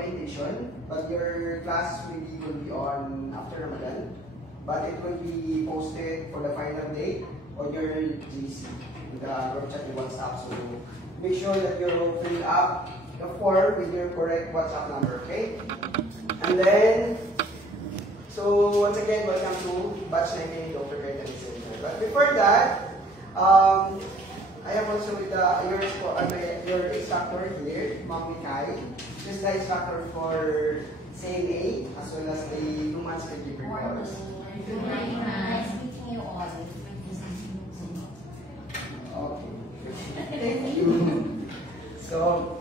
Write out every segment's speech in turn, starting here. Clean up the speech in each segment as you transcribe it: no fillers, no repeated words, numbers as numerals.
orientation, but your class really will be on after Ramadan. But it will be posted for the final date on your GC, the group chat in WhatsApp. So make sure that you're filling up the form with your correct WhatsApp number, okay? And then, so once again, welcome to Batch 19 Dr. Kaitan Center. But before that, I have also with your instructor here, Ma'am Mikay. She's the instructor for CNA as well as the 2 months caregiver course. Very nice meeting you all. Okay. Thank you. So,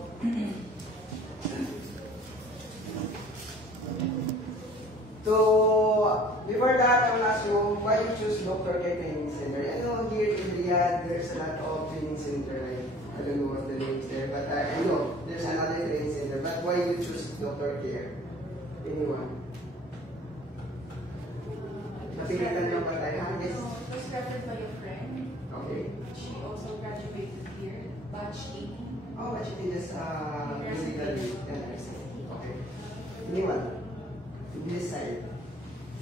before that, I will ask you why you choose Dr. Care Training Center. I know here in Riyadh, there's a lot of training center. I don't know what the name is there, but I know there's another training center. But why you choose Dr. Care? Anyone? Napilitan niyo ba tayo? Yes. It was referred by a friend. Okay. She also graduated here, batch 18. Oh, but you can just basically okay. Anyone? This side.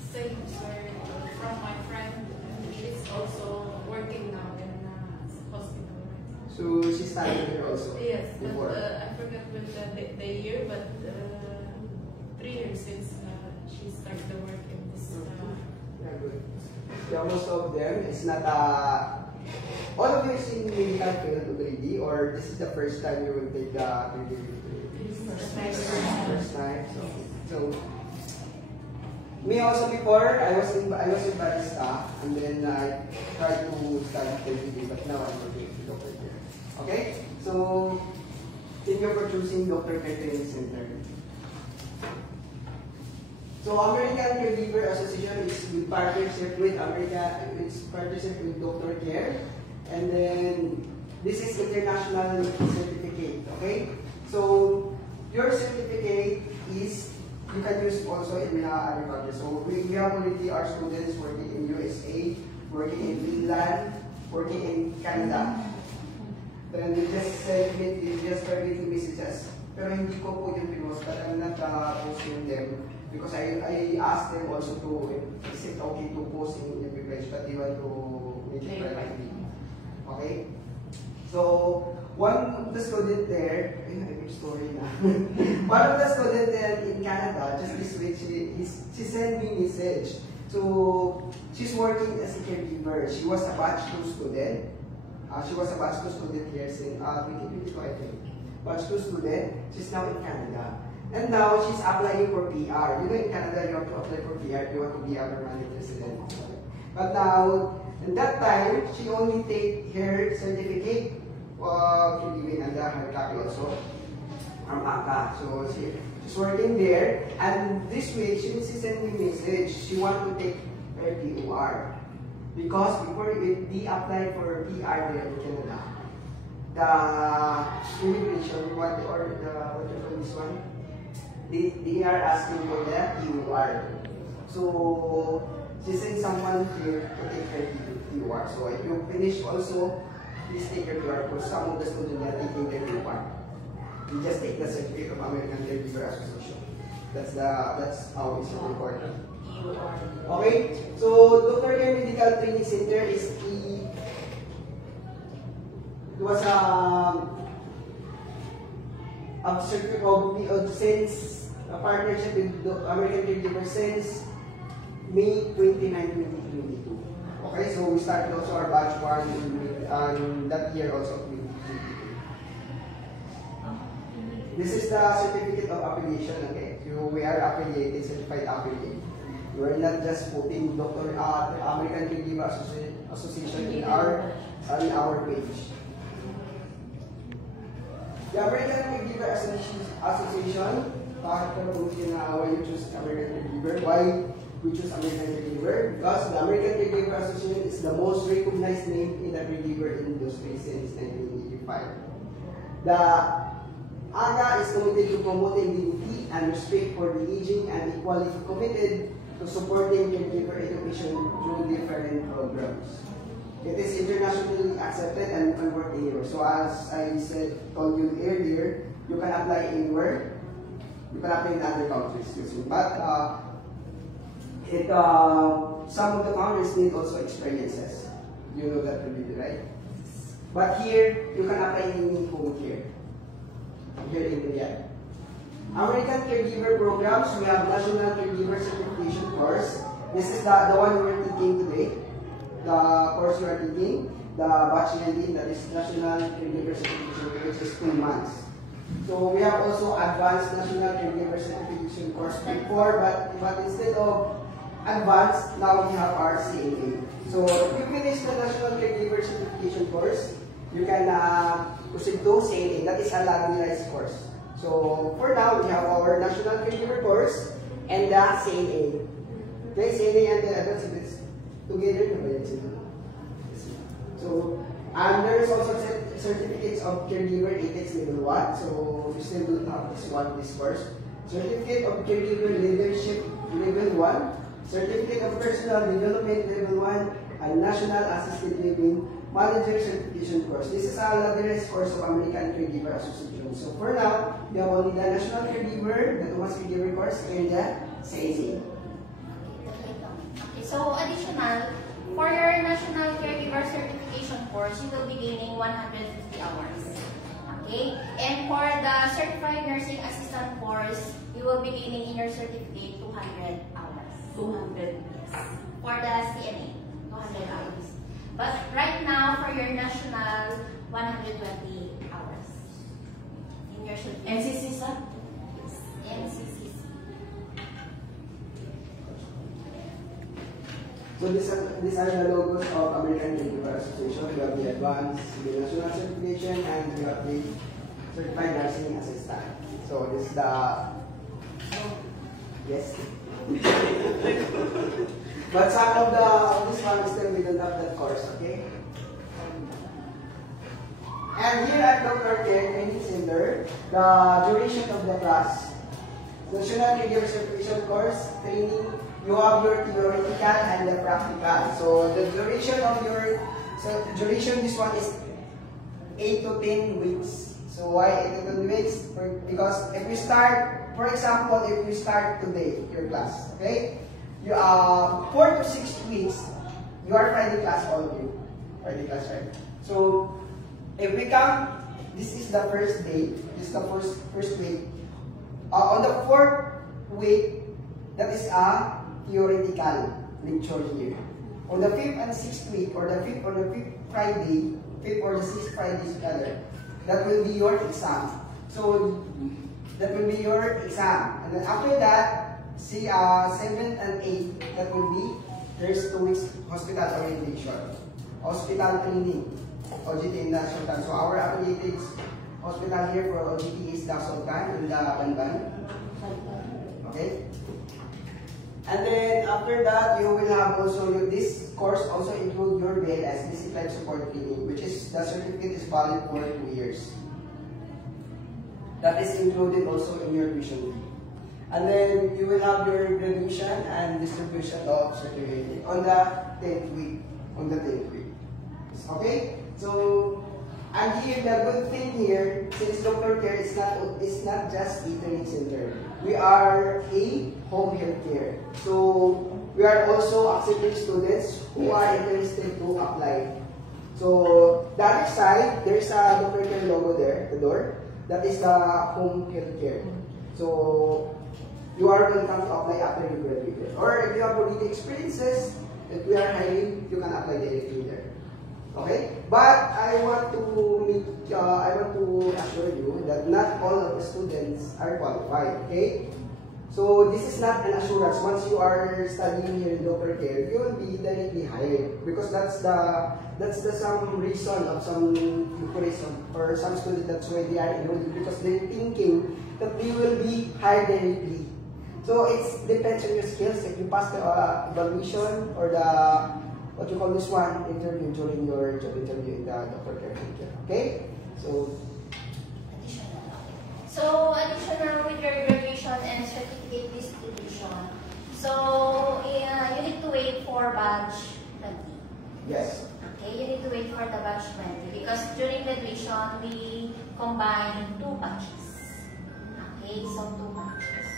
Same, sir. From my friend, she's also working now in a hospital. So she started here also? Yes, before. but I forgot with the year, but 3 years since she started the work in this. Yeah, good. Yeah, most of them, it's not all of you is in medical field already, or this is the first time you will take the first time. So me also before I was in barista, and then I tried to study PhD, but now I'm working in Dr. Care. Okay, so thank you for choosing Dr. Care Training Center. So American Caregiver Association is with partnership with partnership with Dr. Care, and then this is international certificate. Okay, so your certificate is you can use also in other countries. So we have already our students working in USA, working in Finland, working in Canada. Then we just target messages. Pero hindi ko po yung pinost, but I'm not posting them. Because I asked them also to, is it okay to post in every page, but they want to make it privately. Okay? So, one of the student there, story na. One of the student there in Canada, just this week, she sent me a message. So, she's working as a caregiver. She was a batch 2 student. She was a batch 2 student here since 2022, I think. Batch 2 student. She's now in Canada. And now she's applying for PR. You know, in Canada, you have to apply for PR if you want to be a permanent resident. But now, in that time, she only take her certificate of giving and her copy also from ACA. So she's working there. And this week, she sent me a message. She want to take her DOR. Because before they apply for PR there in Canada, the immigration, what you call this one? They are asking for the EUR. So, she sent someone here to take her EUR. So, if you finish also, please take your EUR because some of the students are taking their EUR. You just take the certificate of American Caregiver Association. That's how it's important. Okay? So, Dr. Care Medical Training Center is it was since a partnership with the American Caregiver since May 29, 2022. Okay, so we started also our batch 1 that year also. This is the certificate of affiliation. Okay, so we are affiliated, certified affiliate. We are not just putting American Caregiver Association in our page. The American Caregiver Association, why you choose American Caregiver? Why we choose American Caregiver? Because the American Caregiver Association is the most recognized name in the caregiver industry since 1985. The AGA is committed to promoting dignity and respect for the aging and equally committed to supporting caregiver education through different programs. It is internationally accepted and you can work anywhere. So as I told you earlier, you can apply anywhere. You can apply in other countries too. But some of the countries need also experiences. You know that already, right? But here, you can apply in home care. Here in Riyadh. American Caregiver Programs, we have National Caregiver Certification course. This is the one we're taking today. The course we are taking, the batch 19, that is National Caregiver Certification, which is 2 months. So we have also Advanced National Caregiver Certification course before, but instead of advanced, now we have our CNA. So if you finish the National Caregiver Certification course, you can proceed to CNA. That is a lateralized course. So for now, we have our National Caregiver course and the CNA. Okay, CNA and the advanced units together. So, and there is also certificates of caregiver ethics level 1. So we still don't have this course. Certificate of caregiver leadership level 1. Certificate of Personal Development Level 1 and National Assisted Living Manager Certification course. This is a lateralized course of American Caregiver Association. So for now, we have only the National Caregiver, the Thomas Caregiver course, and the CAC. Okay, so additional, for your National Caregiver Certification course, you will be gaining 150 hours. Okay? And for the Certified Nursing Assistant course, you will be gaining in your certificate 200 hours. 200, yes. For the CNA, 200 hours. But right now, for your national, 120 hours. In your certificate. NCC, sir? Yes, NCCC. So these are the logos of American Caregiver Association. We have the Advanced, the National Certification, and we have the Certified Nursing Assistant. So this is the yes. But some of this one still we don't have that course, okay? And here at Dr. Care Training Center, the duration of the class, National Caregiver Certification course training, you have your theoretical and the practical. So the duration of duration this one is 8 to 10 weeks. So why 8 to 10 weeks? Because if you start, for example, if you start today your class, okay? You 4 to 6 weeks, you are Friday class, all of you. Friday class, right? So if we count, this is the first day, this is the first week. On the 4th week, that is a theoretical lecture here. On the 5th and 6th week, or the 5th Friday, 5th or the 6th Friday together, that will be your exam. So that will be your exam. And then after that, see 7th and 8th, that will be, there's 2 weeks hospital orientation, hospital training, OJT in the Sultan. So our affiliated hospital here for OJT is the Sultan in the Banban. Okay? And then after that, you will have also, this course also include your BLS, Basic Life Support Training, which is, the certificate is valid for 2 years. That is included also in your tuition fee. And then you will have your graduation and distribution of certificate on the 10th week. Okay? So, and here the good thing here, since Dr. Care is not just a training center. We are a home health care. So we are also accepting students who are interested to apply. So the other side, there's a Dr. Care logo there, the door. That is the home health care. So you are welcome to apply after you graduate. Or if you have already experiences that we are hiring, you can apply directly there. Okay? But I want to assure you that not all of the students are qualified. Okay? So this is not an assurance. Once you are studying here in Dr. Care, you will be directly hired, because that's the some reason of some preparation for some students. That's why they are enrolled, because they're thinking that they will be hired directly. So it depends on your skills. If you pass the evaluation or the what you call this one interview during your job interview in the Dr. Care Center. Okay? So additional with your graduation and certificate distribution. So you need to wait for batch 20. yes. Okay, you need to wait for the batch 20 because during graduation we combine 2 batches. Okay, base of 2 matches.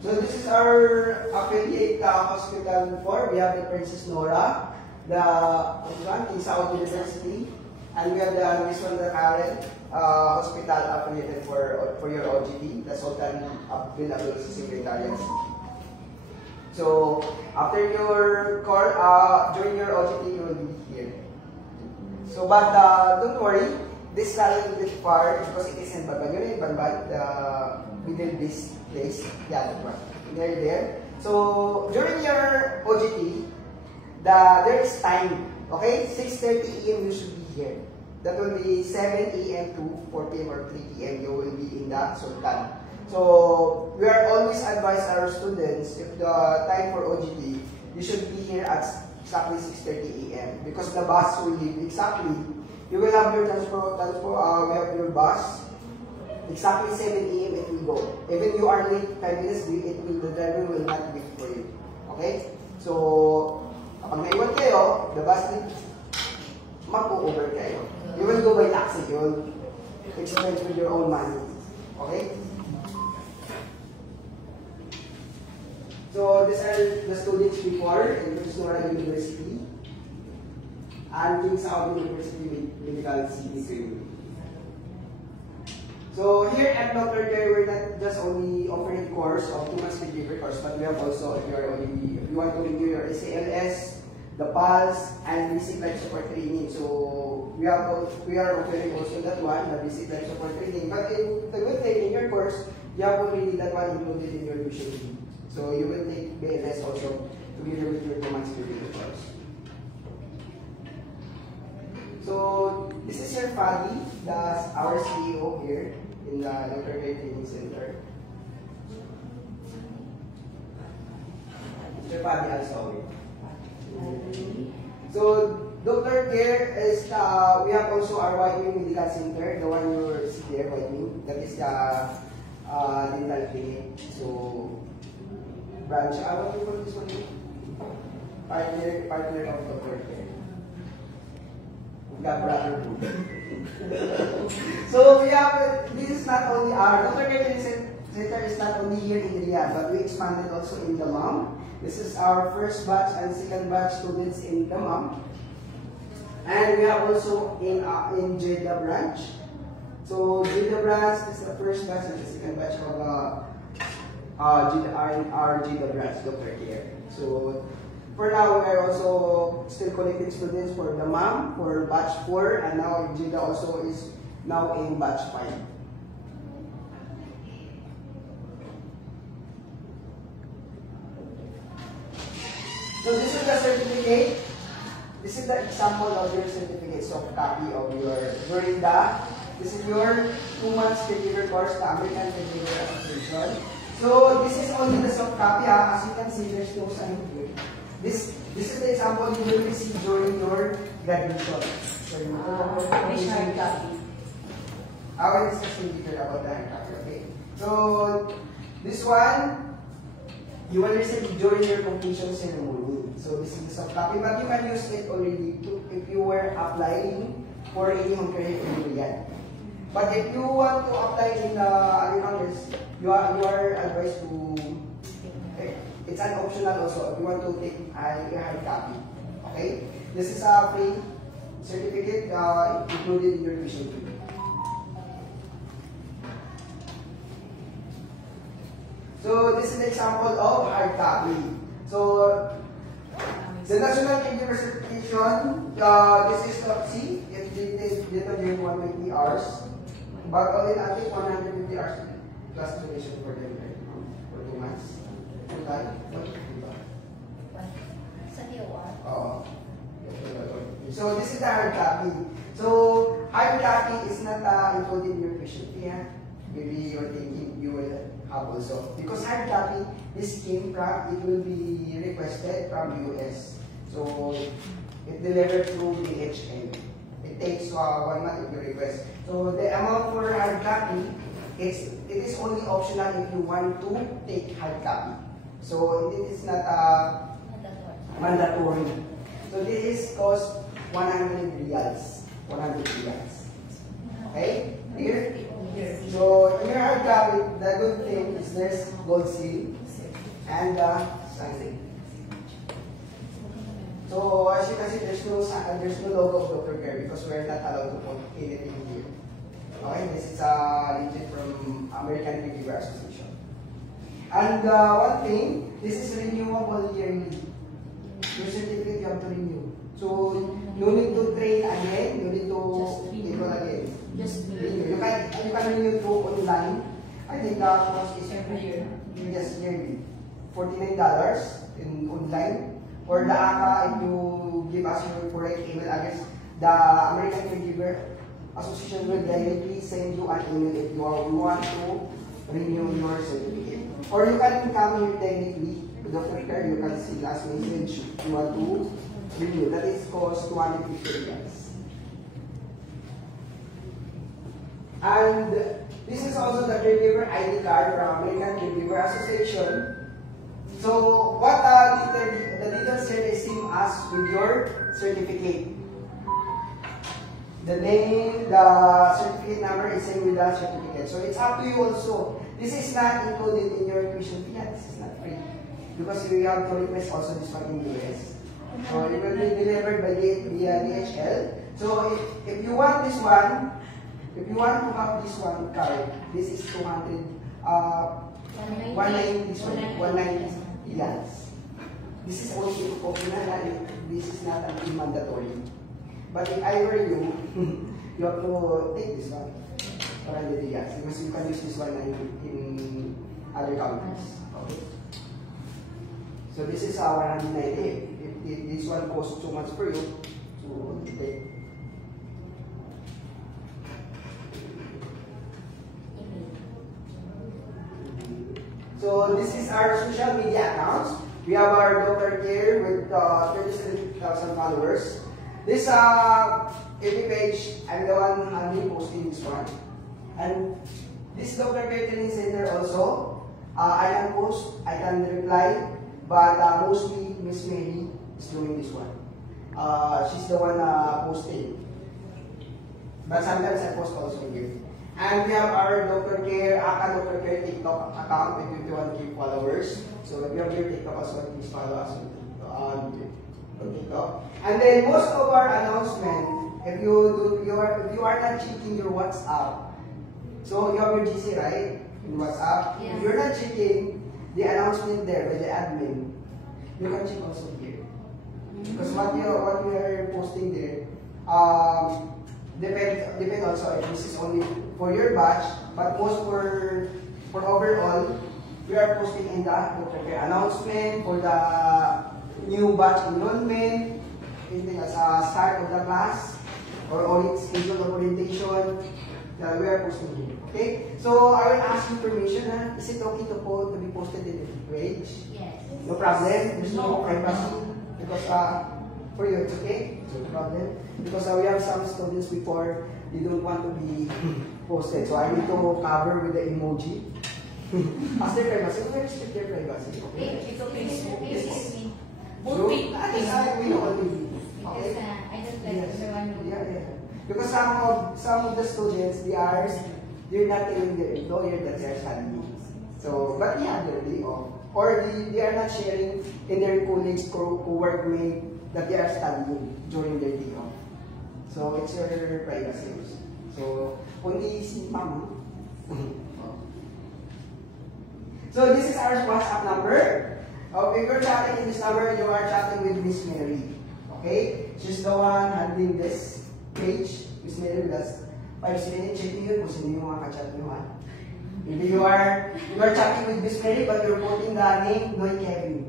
So this is our affiliate hospital before. We have the Princess Nora, the King Saud University, and we have this one, the Karen Hospital affiliated for your OGT, the Sultan bin Abdul Secretariat. So after your call, during your OGT, you will be here. So but don't worry, this is a little bit far because it is in Banban. You know in Banban, the middle this place, yeah, that one. There. So during your OGT, there is time. Okay, 6:30 AM you should be here. That will be 7 AM to 4 PM or 3 PM. You will be in the Sultan. So we are always advise our students if the time for OGT, you should be here at exactly 6:30 AM because the bus will leave exactly. You will have your we have your bus. Exactly 7 AM it will go. Even you are late 5 minutes, the driver will not wait for you. Okay? So, kapag naiwan kayo, the bus will mag-over kayo. You will go by taxi. You will expense with your own money. Okay? So, these are the students before in Nora University and King Saud University Medical City. So here at Dr. Care, we're not just only offering course of 2 months caregiver course, but we have also, if you want to review your ACLS, the PALS, and basic life support training. So we are offering also that one, the basic life support training. But the good thing in your course, you have already that one included in your tuition fee. So you will take BLS also together with your 2 months caregiver course. So this is your Fadi, our CEO here in the Dr. Care Training Center. Mr. Fadi Alsawi. So Dr. Care is we have also our White Wing Medical Center, the one you see there, White Wing. That is the dental clinic. So branch. What do you call this one? Partner of Dr. Care. Brotherhood. So we have, this is not only our Dr. Care Training Center is not only here in Riyadh, but we expanded also in Dammam. This is our first batch and second batch students in Dammam. And we have also in Jeddah branch. So Jeddah branch is the first batch and the second batch of our Jeddah branch, Dr. Care. So for now, we are also still collecting students for Dammam, for batch 4, and now Jeddah also is now in batch 5. So this is the certificate. This is the example of your certificate, soft copy of your this is your 2 months caregiver course, the American Caregiver Association. So this is only the soft copy. As you can see, there's no sign here. This is the example you will receive during your graduation. So you hard copy. I will discuss in detail about the hard copy. Okay. So this one you will receive during your completion ceremony. So this is the soft copy, but you can use it already if you were applying for any home care in Riyadh. But if you want to apply in you are advised to. It's an optional also if you want to take a hard copy. Okay? This is a free certificate included in your tuition fee. So this is an example of hard copy. So the National Caregiver Certification, this is see, it did not give 120 hours, but only I think 150 hours plus duration for them for 2 months. So this is the hard copy. So hard copy is not included in your tuition fee. Maybe you're thinking you will have also because hard copy this came from it will be requested from US. So it delivered through DHL. It takes 1 month if you request. So the amount for hard copy it is only optional if you want to take hard copy. So it is not mandatory. So this is cost 100 reals. 100 reals. Okay? Clear? So, in your hard copy, the good thing is there's gold seal and sign. So, as you can see, there's no logo of Dr. Care because we're not allowed to put anything here. Okay? This is legit from American Caregiver Association. And one thing, this is renewable yearly. Your certificate you have to renew. So, no need to train again, no need to enroll again. Just Renew. You can renew through online. I think the cost is Every year. Yes, yearly. $49 in online. Or the ACA, if you give us your correct email address, the American Caregiver Association will directly send you an email if you want to renew your certificate. Or you can come here technically to Dr. Care, you can see last message you want to renew. That is cost $250. And this is also the Caregiver ID card from American Caregiver Association. So what the details here is same as with your certificate. The name, the certificate number is same with the certificate. So it's up to you also. This is not included in your tuition fee. Yeah, this is not free. Because you have to request also this one in US. So it will be delivered by via DHL. So if you want this one, if you want to have this one card, this is 200, 190, this one, 190, yes. This is only if optional, this is not mandatory. But if I were you, you have to take this one, 100 yes, because you can use this one in other countries. Okay. So this is 190. If this one costs too much for you, so take. So this is our social media accounts. We have our Dr. Care with 37,000 followers. This FB page, I'm the one handling posting this one. And this Dr. Care Training Center also, I can post, I can reply, but mostly Miss Mary is doing this one. She's the one posting. But sometimes I post also here. And we have our Dr. Care, ACA Dr. Care TikTok account with 51K followers. So if you have your TikTok as well, please follow us on TikTok. And then most of our announcement, if you are not checking your WhatsApp, so you have your GC right in WhatsApp. Yeah. If you're not checking the announcement there by the admin, you can check also here. Because what we are posting there, depend also if this is only for your batch, but most for overall, we are posting in the Dr. Care announcement for the new batch enrollment, anything as a start of the class, or schedule of orientation, we are posting here. Okay? So I will ask you permission. Is it okay to be posted in the page? Yes. No problem. There's no privacy because for you it's okay. No problem. Because we have some students before they don't want to be posted, so I need to cover with the emoji. As their privacy, we respect their privacy. Okay. It's okay. Basically, So, we know what we do. because Okay. I just like Yes. everyone. Yeah. Because some of the students they're not telling their employer that they're studying. So, but yeah, they're day off. Or they are not sharing in their colleagues, co-workmate that they are studying during their day off. So it's your privacy. So only si mama. So this is our WhatsApp number. If you're chatting in this number, you are chatting with Miss Mary. Okay? She's the one handling this page. Miss Mary will just 5 minutes checking yun kung sino yung mga ka-chat nyo ha. Maybe you are chatting with Miss Mary but you're putting the name Noy Kevin.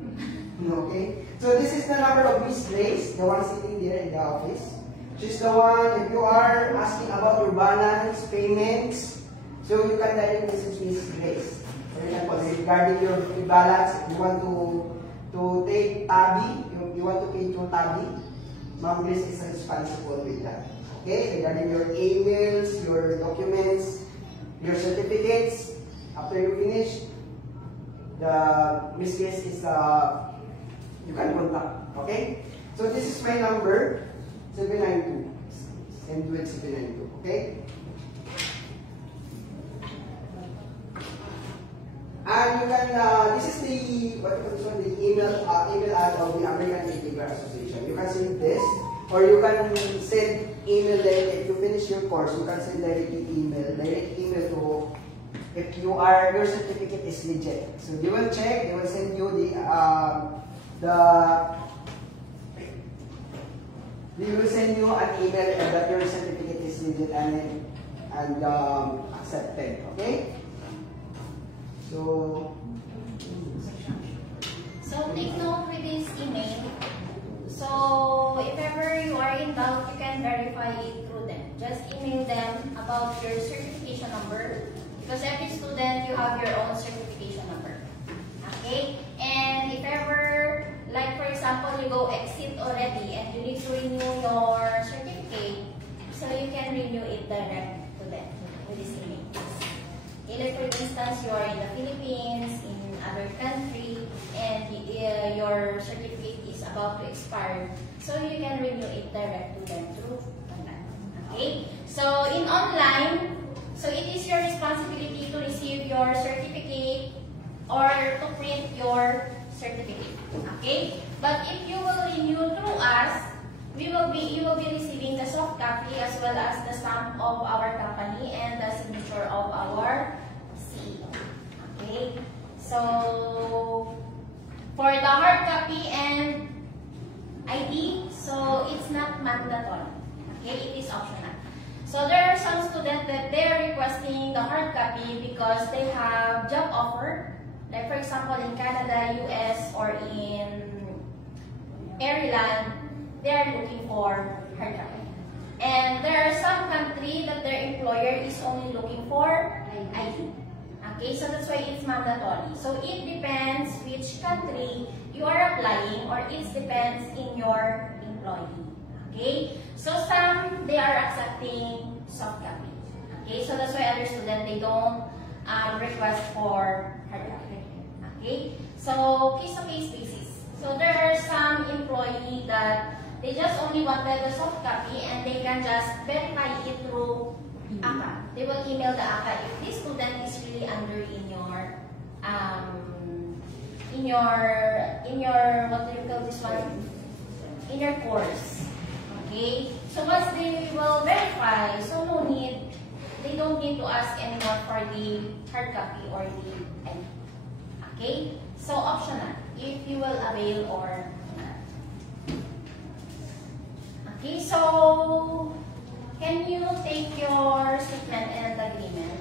Okay? So this is the number of Miss Grace, the one sitting there in the office. She's the one, if you are asking about your balance, payments, so you can directly message Miss Grace. For example, regarding your balance, if you want to take Tabi, you want to pay through Tabi, Ma'am Grace is responsible with that. Okay? Regarding your emails, your documents, your certificates, after you finish, the Miss Grace is, you can contact. Okay? So this is my number. 792. Send with 792. Okay? And you can, this is the, what you call this one, the email ad of the American Caregiver Association. You can send this, or you can send email direct. If you finish your course, you can send direct email to, if your certificate is legit. So they will check, they will send you they will send you an email that your certificate is legit and accepted. Okay? So take note with this email. So if ever you are in doubt, you can verify it through them. Just email them about your certification number, because every student, you have your own certification number. Okay? And if ever, like for example, you go exit already and you need to renew your certificate, so you can renew it direct to them with this email. Either for instance, you are in the Philippines, in other country, and your certificate is about to expire, so you can renew it direct to them through online. Okay? So in online, so it is your responsibility to receive your certificate or to print your certificate. Okay? But if you will renew through us, you will be receiving the soft copy as well as the stamp of our company and the signature of our CEO. Okay? So for the hard copy and ID, so it's not mandatory. Okay? It is optional. So there are some students that they are requesting the hard copy because they have job offer, like for example in Canada, US, or in Ireland, they are looking for hard copy. And there are some countries that their employer is only looking for ID. Okay, so that's why it's mandatory. So it depends which country you are applying, or it depends in your employee. Okay, so some, they are accepting soft copy. Okay, so that's why other students, they don't request for hard copy. Okay, so case-to-case basis. So there are some employee that they just only wanted the soft copy and they can just verify it through ACA. They will email the ACA if this student is really under in your what do you call this one? In your course. Okay? So once they will verify, so no need, they don't need to ask anymore for the hard copy or the ID. Okay? So optional, if you will avail or not. Okay, so can you take your statement and agreement?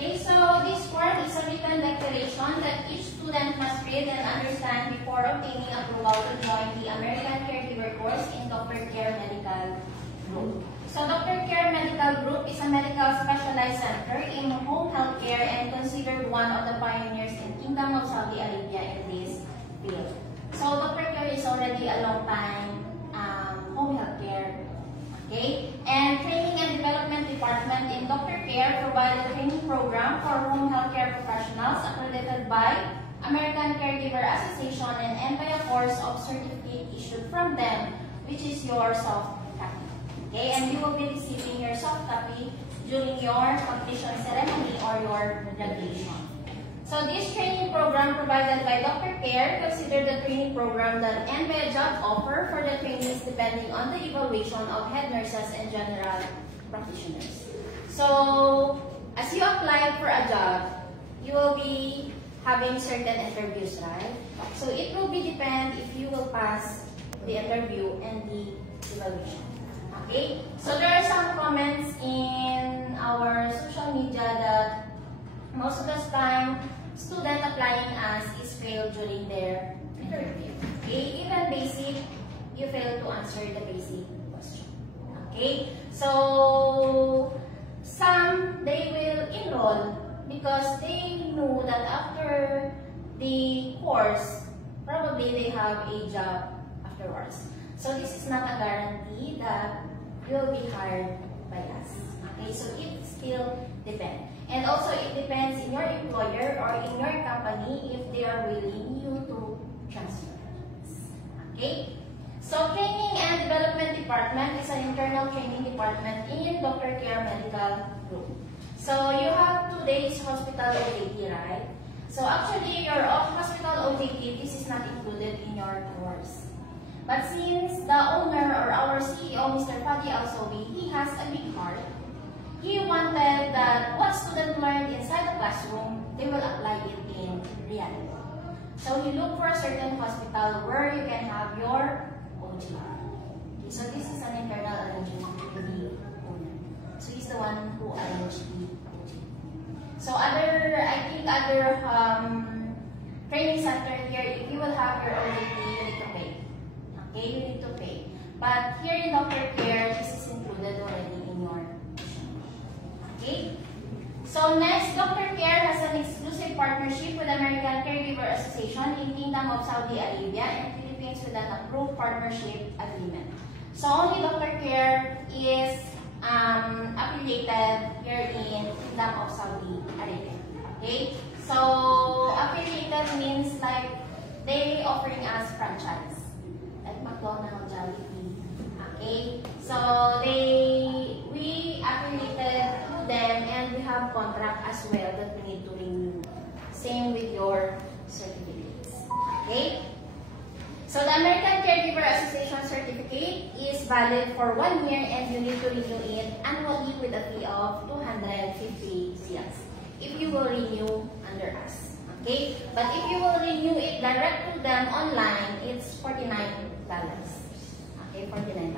Okay, so this form is a written declaration that each student must read and understand before obtaining approval to join the American Caregiver course in Dr. Care Medical Group. So Dr. Care Medical Group is a medical specialized center in home health care and considered one of the pioneers in Kingdom of Saudi Arabia in this field. So Dr. Care is already a long time home health care. Okay? And Training and Development Department in Dr. Care provide a training program for home healthcare professionals accredited by American Caregiver Association and by a course of certificate issued from them, which is your soft copy. Okay? And you will be receiving your soft copy during your completion ceremony or your graduation. So this training program provided by Dr. Care considered the training program that end by a job offer for the trainees depending on the evaluation of head nurses and general practitioners. So as you apply for a job, you will be having certain interviews, right? So it will be depend if you will pass the interview and the evaluation. Okay? So there are some comments in our social media that most of the time, student applying us is failed during their interview. Okay, even basic, you fail to answer the basic question. Okay, so some they will enroll because they know that after the course, probably they have a job afterwards. So this is not a guarantee that you will be hired by us. Okay, so it still depends. And also it depends in your employer or in your company if they are willing you to transfer. Okay? So training and development department is an internal training department in Dr. Care Medical Group. So you have 2 days hospital OJT, right? So actually your hospital OJT, this is not included in your course. But since the owner or our CEO, Mr. Fadi Alsobi, he has a big heart, he wanted that what students learned inside the classroom, they will apply it in reality. So he looked for a certain hospital where you can have your OJT. Okay, so this is an internal arrangement with the owner. So he's the one who arranged the OJT. So I think other training center here, if you will have your OJT, you need to pay. Okay, you need to pay. But here in Dr. Care, this is included already in your tuition. Okay? So next, Dr. Care has an exclusive partnership with American Caregiver Association in Kingdom of Saudi Arabia and Philippines with an approved partnership agreement. So only Dr. Care is affiliated here in Kingdom of Saudi Arabia. Okay? So affiliated means like they offering us franchise. Like McDonald's, Jollibee. Okay? So we affiliated to them and we have contract as well that we need to renew. Same with your certificates. Okay? So the American Caregiver Association certificate is valid for 1 year and you need to renew it annually with a fee of 250 riyals if you will renew under us. Okay? But if you will renew it direct to them online, it's $49. Okay, $49.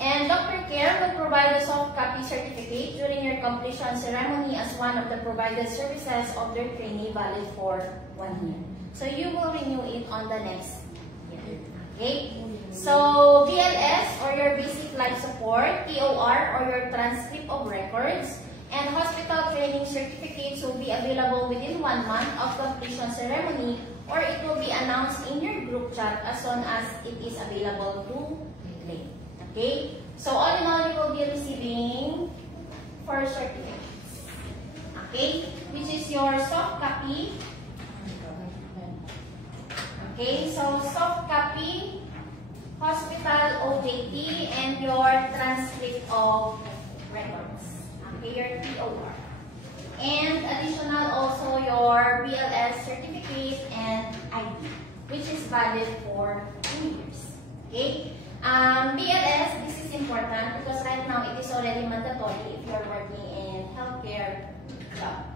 And Dr. Care will provide a soft copy certificate during your completion ceremony as one of the provided services of their trainee valid for 1 year. So you will renew it on the next year. Okay? So BLS or your basic life support, TOR or your transcript of records, and hospital training certificates will be available within 1 month of completion ceremony, or it will be announced in your group chat as soon as it is available to claim. Okay? So all in all, you will be receiving 4 certificates. Okay? Which is your soft copy. Okay? So soft copy, hospital OJT, and your transcript of records. Okay? Your TOR. And additional also your BLS certificate and ID, which is valid for 2 years. Okay? BLS, this is important because right now it is already mandatory if you are working in healthcare job.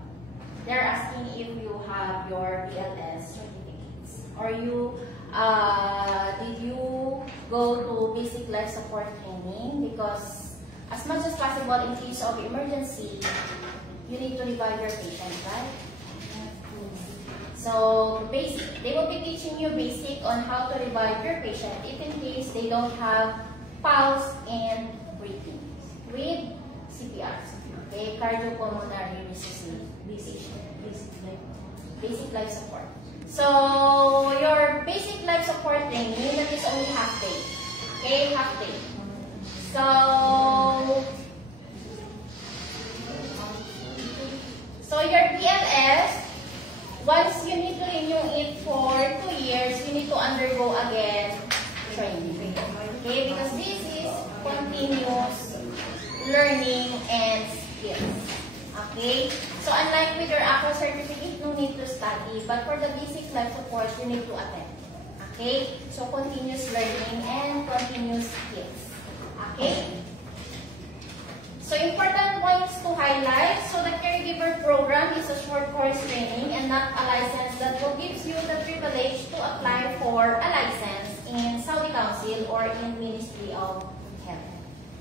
They're asking if you have your BLS certificates or did you go to basic life support training, because as much as possible in case of emergency, you need to revive your patient, right? So basic, they will be teaching you basic on how to revive your patient if in case they don't have pulse and breathing with CPR. Okay, cardiopulmonary resuscitation, basic life support. So your basic life support training, that is only half day. Okay, half day. So your BLS, once you need to renew it for 2 years, you need to undergo again training. Okay, because this is continuous learning and skills. Okay, so unlike with your ACO certificate, no need to study, but for the basic life support, you need to attend. Okay, so continuous learning and continuous skills. Okay. So important points to highlight. So the caregiver program is a short course training and not a license that will give you the privilege to apply for a license in Saudi Council or in Ministry of Health.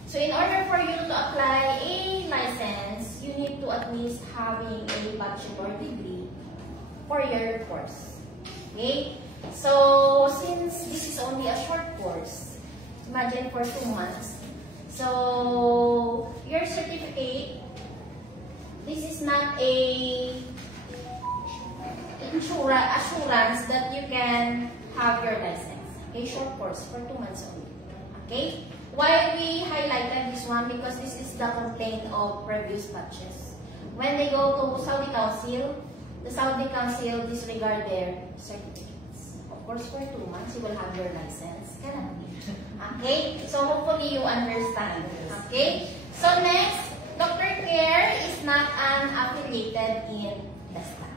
So in order for you to apply a license, you need to at least having a bachelor degree for your course. Okay? So since this is only a short course, imagine for 2 months. So your certificate, this is not a assurance that you can have your license. Okay, short course for 2 months only. Okay? Why we highlighted this one? Because this is the complaint of previous batches. When they go to Saudi Council, the Saudi Council disregard their certificates. Of course, for 2 months, you will have your license. Okay? So, hopefully, you understand. Okay? So, next, Dr. Care is not affiliated in TESDA.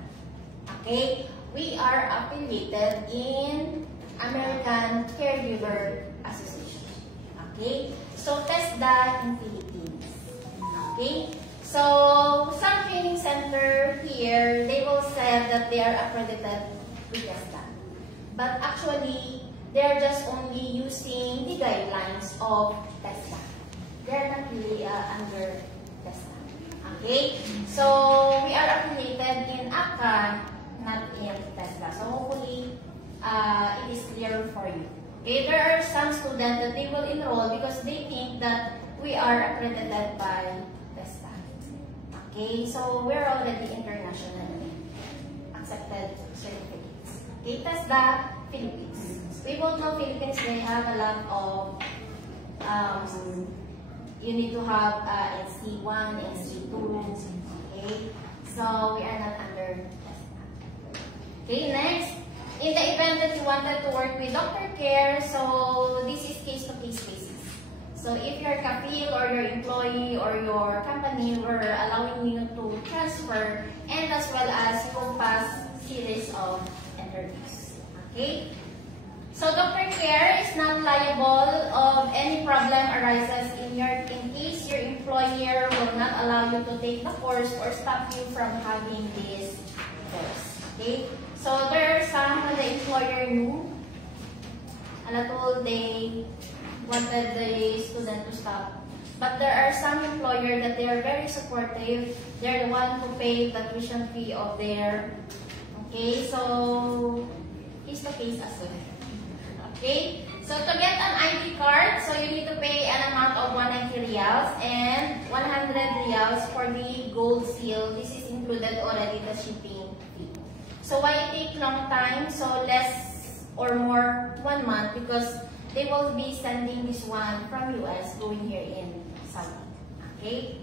Okay? We are affiliated in American Caregiver Association. Okay? So, TESDA in Philippines. Okay? So, some training center here, they will say that they are accredited with TESDA. But actually, they are just only using the guidelines of TESDA. They are not really under TESDA. Okay? So, we are affiliated in ACA, not in TESDA. So, hopefully, it is clear for you. Okay? There are some students that they will enroll because they think that we are accredited by TESDA. Okay? So, we're already internationally accepted certificates. Okay? TESDA, Philippines. We both know Philippines, they have a lot of you need to have NC1, NC2, okay? So, we are not under TESDA. Okay, next. In the event that you wanted to work with Dr. Care, so this is case-to-case basis. So, if your kapil or your employee or your company were allowing you to transfer, and as well as you will pass series of interviews. Okay? So, Dr. Care is not liable of any problem arises in case your employer will not allow you to take the course or stop you from having this course. Okay? So, there are some the employer knew, they wanted the student to stop. But there are some employer that they are very supportive. They're the one who pay the tuition fee of their. Okay, so is the case as well. Okay, so to get an ID card, so you need to pay an amount of 190 reals and 100 reals for the gold seal. This is included already the shipping fee. So why it take long time? So less or more 1 month because they will be sending this one from US going here in Saudi. Okay.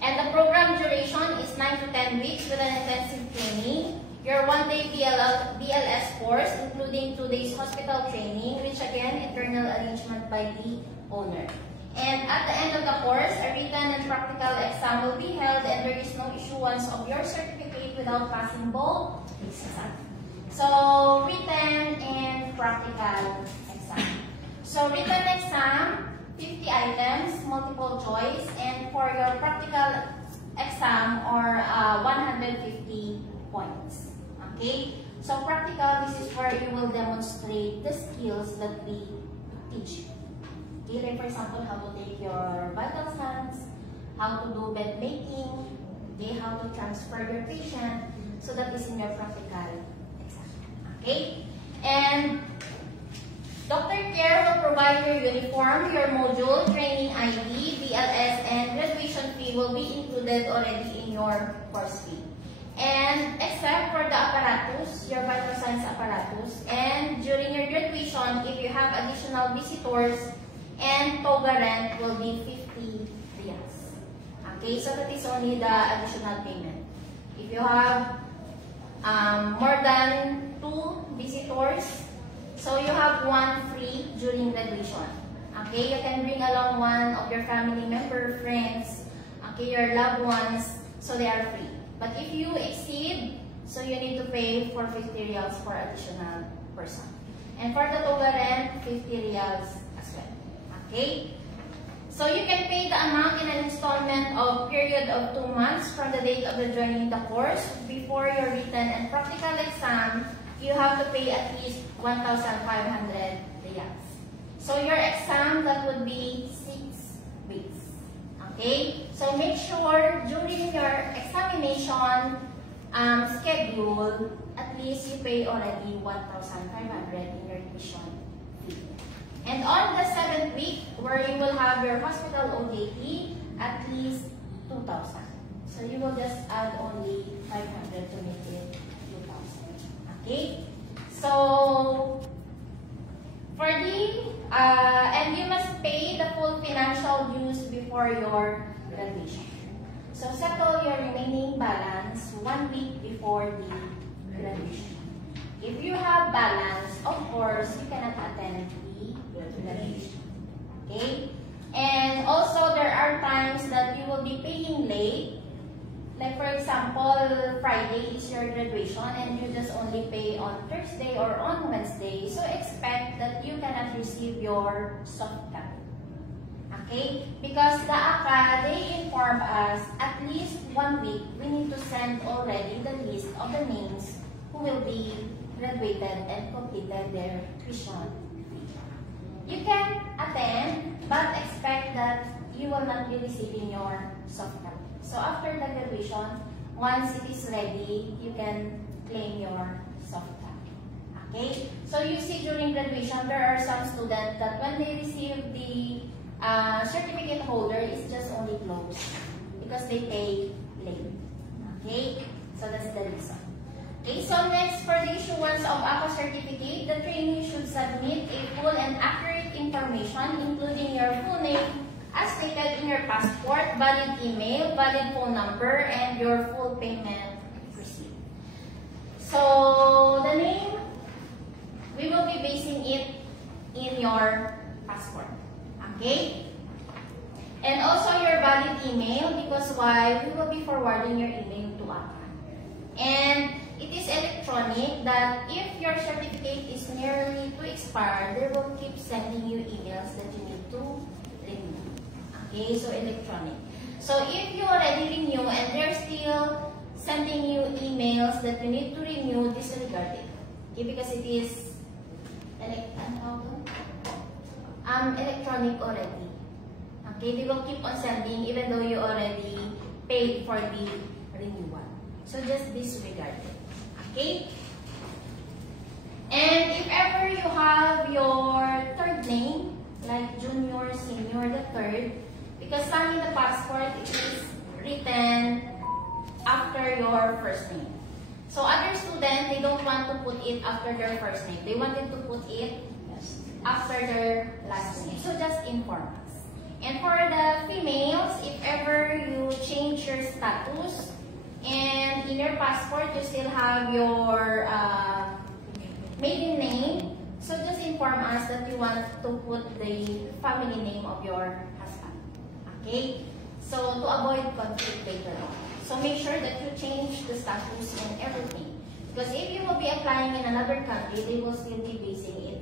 And the program duration is 9 to 10 weeks with an intensive training. Your 1-day BLS course, including 2 days hospital training, which again, internal arrangement by the owner. And at the end of the course, a written and practical exam will be held and there is no issuance of your certificate without passing both exams. So, written and practical exam. So, written exam, 50 items, multiple choice, and for your practical exam or 150 points. Okay? So, practical, this is where you will demonstrate the skills that we teach you. Okay, like for example, how to take your vital signs, how to do bed making, okay, how to transfer your patient. So, that is in your practical exam. Okay? And Dr. Care will provide your uniform, your module, training ID, BLS, and graduation fee will be included already in your course fee. And except for the apparatus, your vital signs apparatus, and during your graduation, if you have additional visitors, and toga rent will be 50 reals. Okay, so that is only the additional payment. If you have more than 2 visitors, so you have 1 free during graduation. Okay, you can bring along one of your family member, friends, okay, your loved ones, so they are free. But if you exceed, so you need to pay for 50 reals for additional person. And for the toga rent, 50 reals as well. Okay? So you can pay the amount in an installment of period of 2 months from the date of the joining the course. Before your written and practical exam, you have to pay at least 1,500 reals. So your exam, that would be 6 weeks. Okay? So make sure during your examination schedule, at least you pay already 1,500 in your tuition fee. And on the 7th week, where you will have your hospital OJT, at least 2,000. So you will just add only 500 to make it 2,000. Okay? So, for and you must pay the full financial dues before your graduation. So, settle your remaining balance 1 week before the graduation. If you have balance, of course, you cannot attend the graduation. Okay? And also, there are times that you will be paying late. Like for example, Friday is your graduation and you just only pay on Thursday or on Wednesday. So expect that you cannot receive your soft copy. Okay? Because the ACA, they inform us at least 1 week, we need to send already the list of the names who will be graduated and completed their tuition fee. You can attend, but expect that you will not be receiving your soft copy. So after the graduation, once it is ready, you can claim your soft copy. Okay? So you see during graduation, there are some students that when they receive the certificate holder, it's just only closed because they pay late. Okay? So that's the reason. Okay, so next, for the issuance of ACA certificate, the trainee should submit a full and accurate information, including your full name, as stated in your passport, valid email, valid phone number, and your full payment receipt. So, the name, we will be basing it in your passport. Okay? And also your valid email, because why? We will be forwarding your email to ACA. And it is electronic that if your certificate is nearly to expire, they will keep sending you emails that you need to renew. Okay, so electronic. So if you already renew and they're still sending you emails that you need to renew, disregard it. Okay, because it is electronic already. Okay, they will keep on sending even though you already paid for the renewal. So just disregard it. Okay? And if ever you have your third name, like junior, senior, the third, because some in the passport, it is written after your first name. So other students, they don't want to put it after their first name. They wanted to put it after their last name. So just inform us. And for the females, if ever you change your status, and in your passport, you still have your maiden name, so just inform us that you want to put the family name of your husband. Okay? So, to avoid conflict later on. So, make sure that you change the status and everything. Because if you will be applying in another country, they will still be basing it